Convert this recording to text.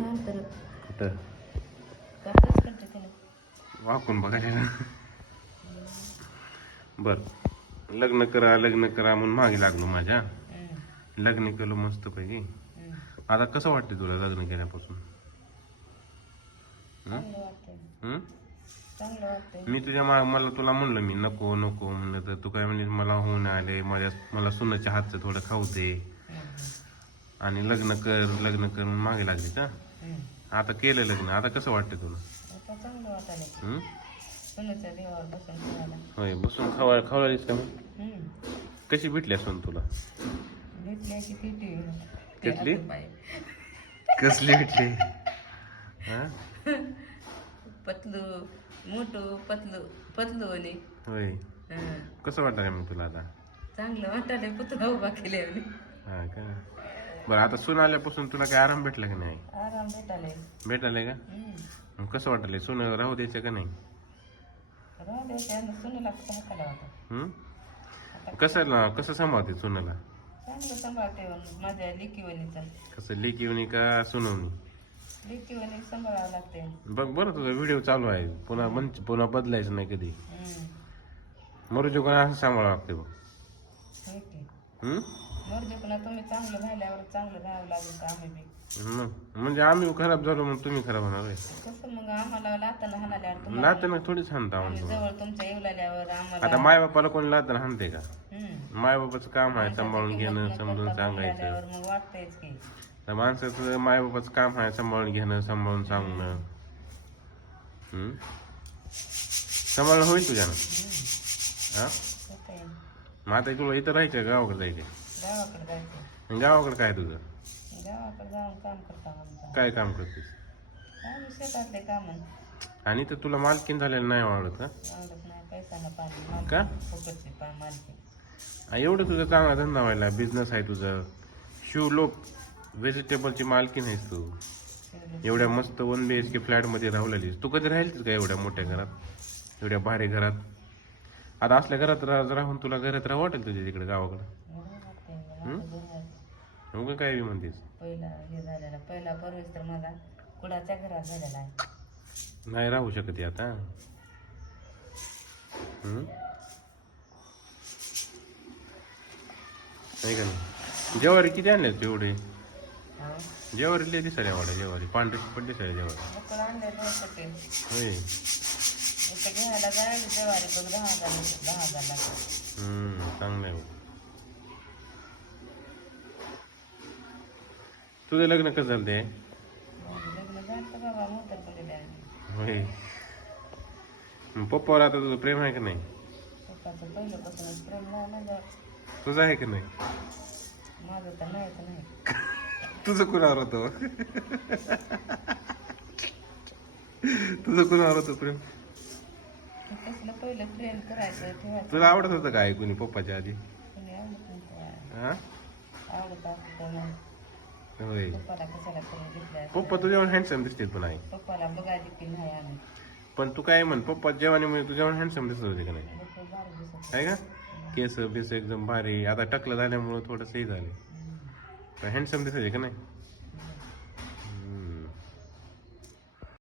नंतर कुठं करतेच करते त्याला. वाकून बघायला ना. बर लग्न करा म्हणून मागे लागलो माझ्या. लग्न केलं मस्त पैकी. आता कसं वाटतं तुला लग्न केल्यापासून? चांगलं वाटतंय, हं? चांगलं वाटतंय. मी मला तुला म्हणलं मी नको नको म्हणलं तर तू काय म्हणली मला होऊन आले मला सुनाच्या हातचं थोडं खाऊ दे आणि लग्न कर म्हणून मागे लागली का? आता केलं लग्न, आता कसं वाटतं तुला? आता चांगलं वाटायला. हं? सोन्याच्या देवावर बसून खायला. होय बसून खावायलीस का मग? कशी भेटली सून तुला? भेटल्या की ती कसली? कसली भेटली? हा? पतलू मोठू पतलू आणि होय कसं वाटलं मग तुला आता? चांगलं वाटायला पुतळा उभा केले. हा का? बरं आता सून आल्यापासून तुला काय आराम भेटला की नाही? आराम भेटायला का? मग कसं वाटलं सून राहू द्यायचं का नाही? राहू द्यायचं, सुनेला कुठं हाकाला होता. कसं सांभाळते सुनाला? चांगलं सांभाळते माझ्या लेकीवणीचा. कसं लेकीवणी का सुनवणी? लेकीवणी सांभाळावं लागते. बघ बरं तुझा व्हिडिओ चालू आहे, पुन्हा बदलायचं नाही कधी. मरुजी कोणा असं सांभाळावं लागते बघ. मरुजी पुन्हा तुम्ही चांगलं राहिल्यावर चांगलं राहावं लागेल का आम्ही बी. म्हणजे आम्ही खराब झालो मग तुम्ही खराब होणार आहे. कसं मग आम्हाला लाताना हाणाल्यावर लाताना थोडीच हाणता आम्ही जवळ तुमच्या येवल्यावर आम्हाला. आता माय बापाला कोणी लाताना हाणते का? माय बापाचं काम आहे सांभाळून घेणं, समजून सांगायचं. मग वाटतंयच की तर माणसाचं माय बापाचं काम आहे सांभाळून घेणं, सांभाळून सांगणं. सांभाळणं होईल तुझ्यानं. हा मग आता तुला इथं राहायचं गावाकडे जायचं? गावाकडे जायचं. गावाकडे काय तुझं? गावाकडे जाऊन काम करता आमचं. काय काम करतेस? आम्ही शेतातले काम आणि तर तुला मालकीन झालेलं नाही आवडत का? आवडत नाही. पैसा पाणी का? फुकटची मालकी. एवढं तुझा चांगला धंदा व्हायला, बिझनेस आहे तुझं. शिवलोक व्हेजिटेबलची मालकीन आहेस तू. एवढ्या मस्त 1 BHK फ्लॅटमध्ये राहिलेलीस तू. कधी राहिलीस का एवढ्या मोठ्या घरात, एवढ्या भारी घरात? आता असल्या घरात राहून तुला घरात राहू वाटेल तुझ्या तिकडे गावाकडं? मग काय बी म्हणतेस? पहिला परवेश तर माझा कुडाच्या घरात झालेला आहे. नाही राहू शकत आता. नाही का नाही? जेवारी किती आणले तू एवढे? जेवारी लय दिसायला वाटत. जेवारी पांढरी पण दिसायला जेवारी. होय घ्यायला जायला जेवारी बघ 10,000 चांगलं आहे. तुझं लग्न कसं झालं ते? लग्न झालं बाबा मोठं. होय पप्पावर आता तुझं प्रेम आहे का नाही? पप्पाचं पहिल्यापासूनच प्रेम नाही. तुझं आहे का नाही? माझं तर नाही. तुझं कुणावर होतं? तुझं कुणावर होतं प्रेम? कसलं पहिलं प्रेम करायचं ठेवायचं. तुला आवडत होतं काय कुणी पप्पाच्या आधी? कोणी आवडत नाही. हा आवडत असतं नाही. होय पप्पाला कशाला करून घेतलं. पप्पा तुझ्यावर हँडसम दिसते पण आहे. पप्पाला बघायला की नाही आम्ही. पण तू काय म्हण पप्पा जेवणामुळे तुझ्यावर हँडसम दिसत होते का नाही? भारी दिसत. आहे का? केस बिस एकदम भारी. आता टकलं झाल्यामुळं थोडंसं हे झाले. हँडसम दिसायचे का नाही?